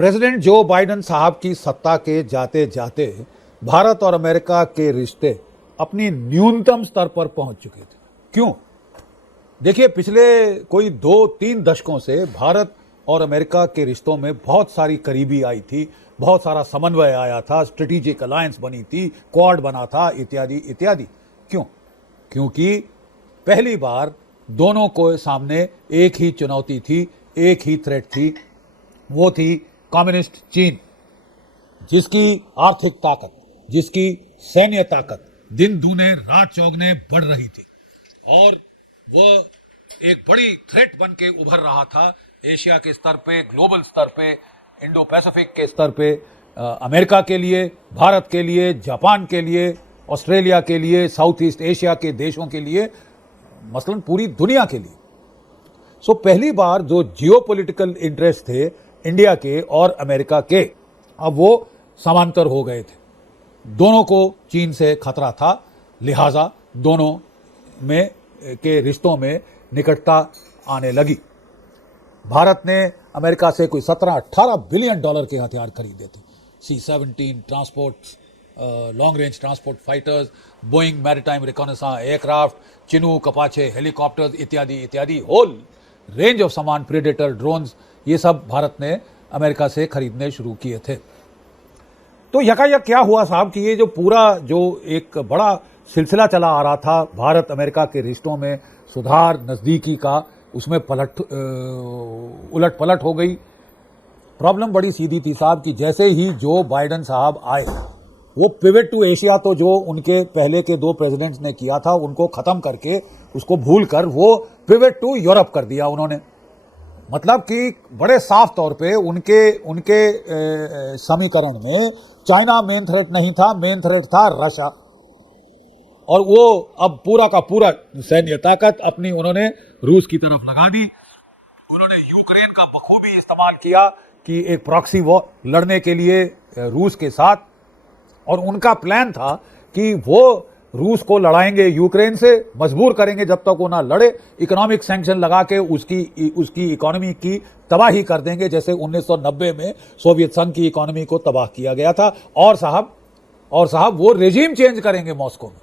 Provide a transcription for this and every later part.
President Joe Biden साहब की सत्ता के जाते जाते भारत और अमेरिका के रिश्ते अपनी न्यूनतम स्तर पर पहुंच चुके थे। क्यों? देखिए, पिछले कोई 2-3 दशकों से भारत और अमेरिका के रिश्तों में बहुत सारी करीबी आई थी, बहुत सारा समन्वय आया था, स्ट्रेटेजिक अलायंस बनी थी, क्वाड बना था, इत्यादि इत्यादि। क्यों? क्योंकि पहली बार दोनों को सामने एक ही चुनौती थी, एक ही थ्रेट थी, वो थी कम्युनिस्ट चीन, जिसकी आर्थिक ताकत, जिसकी सैन्य ताकत दिन दूने रात चौगने बढ़ रही थी और वह एक बड़ी थ्रेट बन के उभर रहा था एशिया के स्तर पे, ग्लोबल स्तर पे, इंडो पैसिफिक के स्तर पे, अमेरिका के लिए, भारत के लिए, जापान के लिए, ऑस्ट्रेलिया के लिए, साउथ ईस्ट एशिया के देशों के लिए, मसलन पूरी दुनिया के लिए। सो पहली बार जो जियोपॉलिटिकल इंटरेस्ट थे इंडिया के और अमेरिका के, अब वो समांतर हो गए थे। दोनों को चीन से खतरा था, लिहाजा दोनों में के रिश्तों में निकटता आने लगी। भारत ने अमेरिका से कोई 17-18 बिलियन डॉलर के हथियार खरीदे थे। C-17 transport, long range transport fighters, Boeing maritime reconnaissance aircraft, Chinook, Apache helicopters इत्यादि इत्यादि, होल रेंज ऑफ सामान, प्रेडेटर ड्रोन्स, ये सब भारत ने अमेरिका से खरीदने शुरू किए थे। तो यकायक क्या हुआ साहब कि ये जो पूरा जो एक बड़ा सिलसिला चला आ रहा था भारत अमेरिका के रिश्तों में सुधार, नज़दीकी का, उसमें उलट पलट हो गई। प्रॉब्लम बड़ी सीधी थी साहब कि जैसे ही जो बाइडेन साहब आए, वो पिवट टू एशिया, तो जो उनके पहले के 2 प्रेसिडेंट्स ने किया था उनको खत्म करके, उसको भूल कर वो पिवट टू यूरोप कर दिया उन्होंने। मतलब कि बड़े साफ तौर पे उनके समीकरण में चाइना मेन थ्रेट नहीं था, मेन थ्रेट था रशिया। और वो अब पूरा का पूरा सैन्य ताकत अपनी उन्होंने रूस की तरफ लगा दी। उन्होंने यूक्रेन का बखूबी इस्तेमाल किया कि एक प्रॉक्सी वॉर लड़ने के लिए रूस के साथ, और उनका प्लान था कि वो रूस को लड़ाएंगे, यूक्रेन से मजबूर करेंगे जब तक वो ना लड़े, इकोनॉमिक सैंक्शन लगा के उसकी इकोनॉमी की तबाही कर देंगे, जैसे 1990 में सोवियत संघ की इकोनॉमी को तबाह किया गया था। और साहब वो रेजिम चेंज करेंगे मॉस्को में।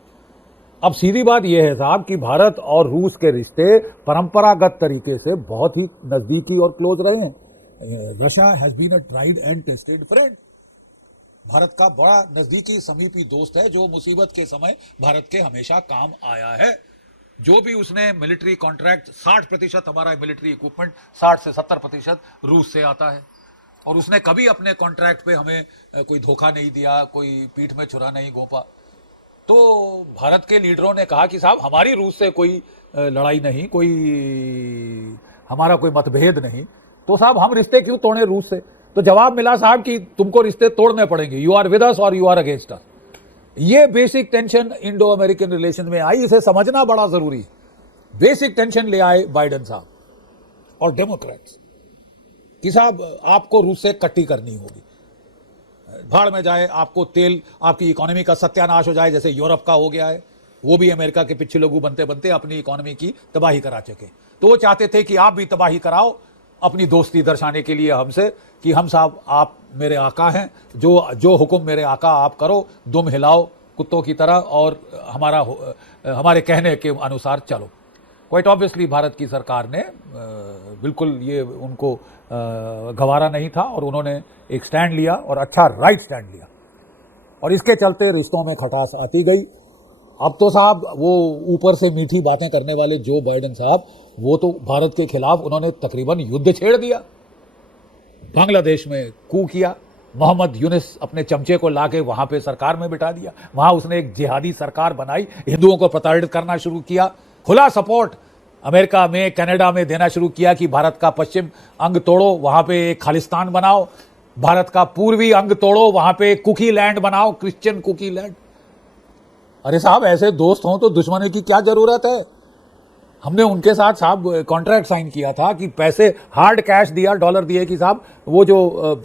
अब सीधी बात यह है साहब कि भारत और रूस के रिश्ते परंपरागत तरीके से बहुत ही नजदीकी और क्लोज रहे हैं। Russia has been a tried and tested friend, Bharat का बड़ा नजदीकी समीपी दोस्त है, जो मुसीबत के समय भारत के हमेशा काम आया है। जो भी उसने मिलिट्री कॉन्ट्रैक्ट, 60% हमारा मिलिट्री इक्विपमेंट 60 से 70% रूस से आता है, और उसने कभी अपने कॉन्ट्रैक्ट पे हमें कोई धोखा नहीं दिया, कोई पीठ में छुरा नहीं घोंपा। तो भारत के लीडरों ने कहा कि साहब हमारी रूस से कोई लड़ाई नहीं, कोई हमारा कोई मतभेद नहीं, तो साहब हम रिश्ते क्यों तोड़े रूस से? तो जवाब मिला साहब कि तुमको रिश्ते तोड़ने पड़ेंगे, यू आर विद अस और यू आर अगेंस्ट अस। ये basic tension Indo American relation में आई, इसे समझना बड़ा जरूरी है। बेसिक टेंशन ले आए बाइडेन साहब और डेमोक्रेट्स कि साहब आपको रूस से कट्टी करनी होगी, भाड़ में जाए, आपको तेल, आपकी इकोनॉमी का सत्यानाश हो जाए जैसे यूरोप का हो गया है। वो भी अमेरिका के पिछले लोगू बनते बनते अपनी इकोनॉमी की तबाही करा चुके। तो वो चाहते थे कि आप भी तबाही कराओ, अपनी दोस्ती दर्शाने के लिए हमसे कि हम साहब आप मेरे आका हैं, जो हुक्म मेरे आका आप करो, दुम हिलाओ कुत्तों की तरह और हमारे कहने के अनुसार चलो। क्वाइट ऑब्वियसली भारत की सरकार ने बिल्कुल ये उनको गवारा नहीं था और उन्होंने एक स्टैंड लिया, और अच्छा राइट स्टैंड लिया, और इसके चलते रिश्तों में खटास आती गई। अब तो साहब वो ऊपर से मीठी बातें करने वाले जो बाइडेन साहब, वो तो भारत के खिलाफ उन्होंने तकरीबन युद्ध छेड़ दिया। बांग्लादेश में कू किया, मोहम्मद यूनिस अपने चमचे को लाके वहां पे सरकार में बिठा दिया, वहां उसने एक जिहादी सरकार बनाई, हिंदुओं को प्रताड़ित करना शुरू किया, खुला सपोर्ट अमेरिका में, कनाडा में देना शुरू किया कि भारत का पश्चिम अंग तोड़ो, वहां पे एक खालिस्तान बनाओ, भारत का पूर्वी अंग तोड़ो, वहां पे कुकी लैंड बनाओ, क्रिश्चियन कुकी लैंड। अरे साहब ऐसे दोस्त हों तो दुश्मनी की क्या जरूरत है? हमने उनके साथ साहब कॉन्ट्रैक्ट साइन किया था कि पैसे हार्ड कैश दिया, डॉलर दिए कि साहब वो जो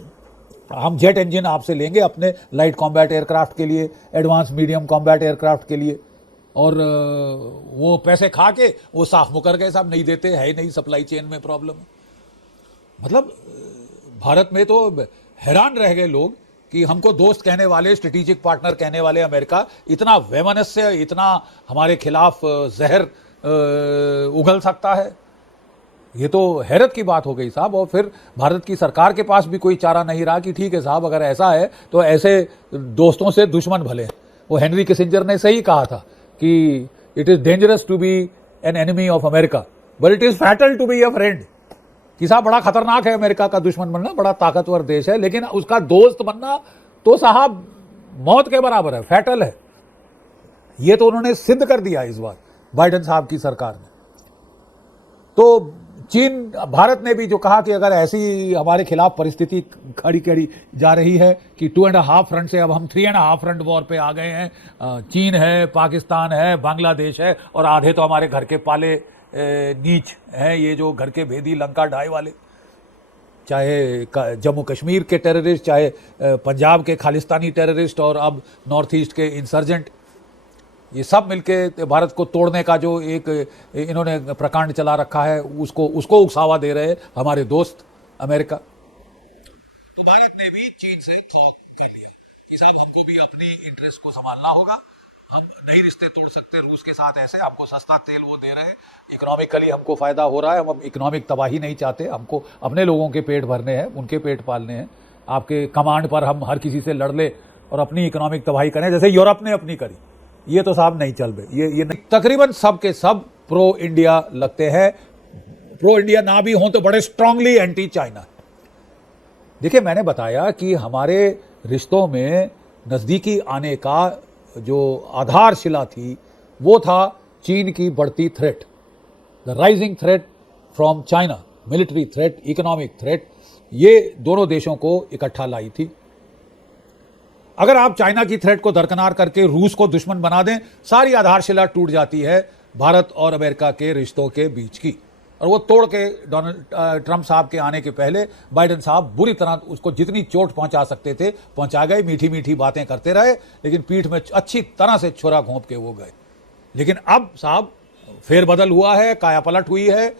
हम जेट इंजन आपसे लेंगे अपने लाइट कॉम्बैट एयरक्राफ्ट के लिए, एडवांस मीडियम कॉम्बैट एयरक्राफ्ट के लिए, और वो पैसे खा के वो साफ मुकर गए साहब, नहीं देते है, नहीं सप्लाई चेन में प्रॉब्लम है। मतलब भारत में तो हैरान रह गए लोग कि हमको दोस्त कहने वाले, स्ट्रेटेजिक पार्टनर कहने वाले अमेरिका इतना वैमनस्य, इतना हमारे खिलाफ जहर उगल सकता है। ये तो हैरत की बात हो गई साहब। और फिर भारत की सरकार के पास भी कोई चारा नहीं रहा कि ठीक है साहब, अगर ऐसा है तो ऐसे दोस्तों से दुश्मन भले। वो हेनरी किसिंजर ने सही कहा था कि it is dangerous to be an enemy of America but it is fatal to be a friend. कि साहब बड़ा खतरनाक है अमेरिका का दुश्मन बनना, बड़ा ताकतवर देश है, लेकिन उसका दोस्त बनना तो साहब मौत के बराबर है, फैटल है। ये तो उन्होंने सिद्ध कर दिया इस बार बाइडेन साहब की सरकार ने। तो भारत ने भी जो कहा कि अगर ऐसी हमारे खिलाफ परिस्थिति खड़ी जा रही है कि 2.5 फ्रंट से अब हम 3.5 फ्रंट वॉर पे आ गए हैं, चीन है, पाकिस्तान है, बांग्लादेश है, और आधे तो हमारे घर के पाले नीच हैं, ये जो घर के भेदी लंका ढाई वाले, चाहे जम्मू कश्मीर के टेररिस्ट, चाहे पंजाब के खालिस्तानी टेररिस्ट, और अब नॉर्थ ईस्ट के इंसर्जेंट, ये सब मिलके भारत को तोड़ने का जो एक इन्होंने प्रकांड चला रखा है, उसको उकसावा दे रहे हमारे दोस्त अमेरिका। तो भारत ने भी चीन से थॉक कर लिया कि साहब हमको भी अपनी इंटरेस्ट को संभालना होगा, हम नहीं रिश्ते तोड़ सकते रूस के साथ ऐसे। हमको सस्ता तेल वो दे रहे हैं, इकोनॉमिकली हमको फायदा हो रहा है, हम इकोनॉमिक तबाही नहीं चाहते, हमको अपने लोगों के पेट भरने हैं, उनके पेट पालने हैं। आपके कमांड पर हम हर किसी से लड़ ले और अपनी इकोनॉमिक तबाही करें जैसे यूरोप ने अपनी करी, ये तो साहब नहीं चल रहे। ये नहीं। तकरीबन सब के सब प्रो इंडिया लगते हैं। प्रो इंडिया ना भी हों तो बड़े स्ट्रांगली एंटी चाइना। देखिए, मैंने बताया कि हमारे रिश्तों में नज़दीकी आने का जो आधारशिला थी वो था चीन की बढ़ती threat, the rising threat from China, military threat, economic threat, ये दोनों देशों को इकट्ठा लाई थी। अगर आप चाइना की थ्रेट को दरकिनार करके रूस को दुश्मन बना दें, सारी आधारशिला टूट जाती है भारत और अमेरिका के रिश्तों के बीच की। और वो तोड़ के डोनाल्ड ट्रंप साहब के आने के पहले बाइडेन साहब बुरी तरह उसको जितनी चोट पहुंचा सकते थे पहुंचा गए, मीठी मीठी बातें करते रहे, लेकिन पीठ में अच्छी तरह से छुरा घोंप के वो गए। लेकिन अब साहब फेरबदल हुआ है, कायापलट हुई है।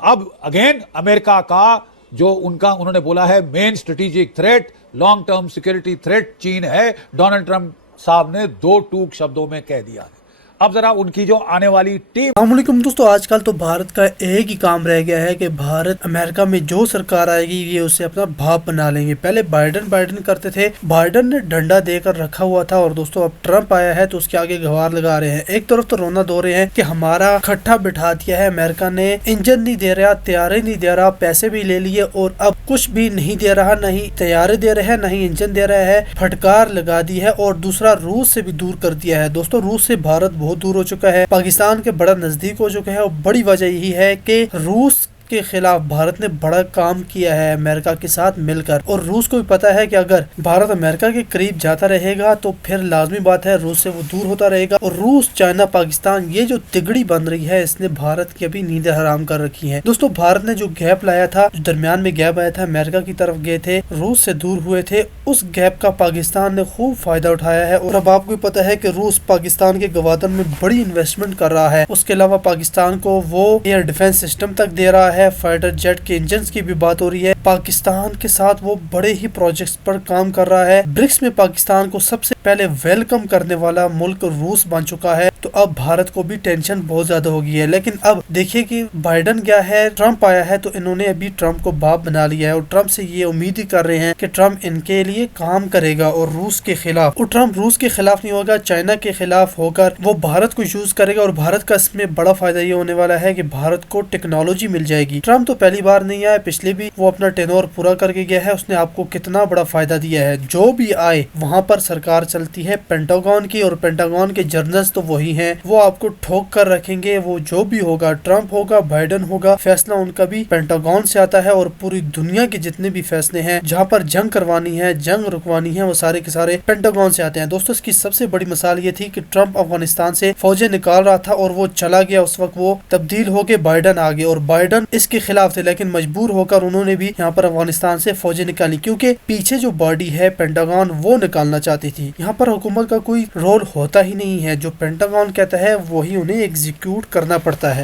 अब अगेन अमेरिका का जो उन्होंने बोला है main strategic threat, long term security threat चीन है, डोनाल्ड ट्रंप साहब ने 2 टूक शब्दों में कह दिया है। अब जरा उनकी जो आने वाली टीम। अस्सलामुअलैकुम दोस्तों, आजकल तो भारत का एक ही काम रह गया है कि भारत अमेरिका में जो सरकार आएगी ये उसे अपना भाप बना लेंगे। पहले बाइडेन करते थे, बाइडेन ने डंडा देकर रखा हुआ था, और दोस्तों अब ट्रंप आया है तो उसके आगे गवार लगा रहे हैं। एक तरफ तो रोना धो रहे हैं कि हमारा खट्टा बिठा दिया है अमेरिका ने, इंजन नहीं दे रहा, तैयारे नहीं दे रहा, पैसे भी ले लिए और अब कुछ भी नहीं दे रहा, नहीं तैयारे दे रहे हैं, नहीं इंजन दे रहा है, फटकार लगा दी है। और दूसरा रूस से भी दूर कर दिया है। दोस्तों रूस से भारत बहुत दूर हो चुका है, पाकिस्तान के बड़ा नजदीक हो चुका है, और बड़ी वजह यही है कि रूस के खिलाफ भारत ने बड़ा काम किया है अमेरिका के साथ मिलकर। और रूस को भी पता है कि अगर भारत अमेरिका के करीब जाता रहेगा तो फिर लाजमी बात है रूस से वो दूर होता रहेगा। और रूस, चाइना, पाकिस्तान, ये जो तिगड़ी बन रही है इसने भारत की अभी नींद हराम कर रखी है। दोस्तों भारत ने जो गैप लाया था, जो दरमियान में गैप आया था, अमेरिका की तरफ गए थे, रूस से दूर हुए थे, उस गैप का पाकिस्तान ने खूब फायदा उठाया है। और अब आपको पता है कि रूस पाकिस्तान के गवादर में बड़ी इन्वेस्टमेंट कर रहा है। उसके अलावा पाकिस्तान को वो एयर डिफेंस सिस्टम तक दे रहा है, फाइटर जेट के इंजन की भी बात हो रही है। पाकिस्तान के साथ वो बड़े ही प्रोजेक्ट्स पर काम कर रहा है। ब्रिक्स में पाकिस्तान को सबसे पहले वेलकम करने वाला मुल्क रूस बन चुका है। तो अब भारत को भी टेंशन बहुत ज्यादा हो गई है। लेकिन अब देखिए कि बाइडेन गया है, ट्रंप आया है, तो इन्होंने अभी ट्रंप को बाप बना लिया है और ट्रंप से ये उम्मीद ही कर रहे हैं कि ट्रंप इनके लिए काम करेगा और रूस के खिलाफ। और ट्रंप रूस के खिलाफ नहीं होगा, चाइना के खिलाफ होकर वो भारत को यूज करेगा। और भारत का इसमें बड़ा फायदा ये होने वाला है कि भारत को टेक्नोलॉजी मिल जाएगी। ट्रंप तो पहली बार नहीं आया, पिछले भी वो अपना टेनोर पूरा करके गया है। उसने आपको कितना बड़ा फायदा दिया है। जो भी आए वहाँ पर सरकार चलती है पेंटागन की, और पेंटागन के जर्नल्स तो वही हैं, वो आपको ठोक कर रखेंगे। वो जो भी होगा, ट्रंप होगा, बाइडेन होगा, फैसला उनका भी पेंटागन से आता है। और पूरी दुनिया के जितने भी फैसले हैं जहाँ पर जंग करवानी है, जंग रुकवानी है, वो सारे के सारे पेंटागन से आते हैं। दोस्तों इसकी सबसे बड़ी मिसाल ये थी कि ट्रंप अफगानिस्तान से फौजें निकाल रहा था और वो चला गया। उस वक्त वो तब्दील होके बाइडेन आ गए और बाइडेन इसके खिलाफ थे, लेकिन मजबूर होकर उन्होंने भी यहाँ पर अफगानिस्तान से फौजें निकाली, क्योंकि पीछे जो बॉडी है पेंटागन वो निकालना चाहती थी। यहाँ पर हुकूमत का कोई रोल होता ही नहीं है, जो पेंटागन कहता है वही उन्हें एग्जीक्यूट करना पड़ता है।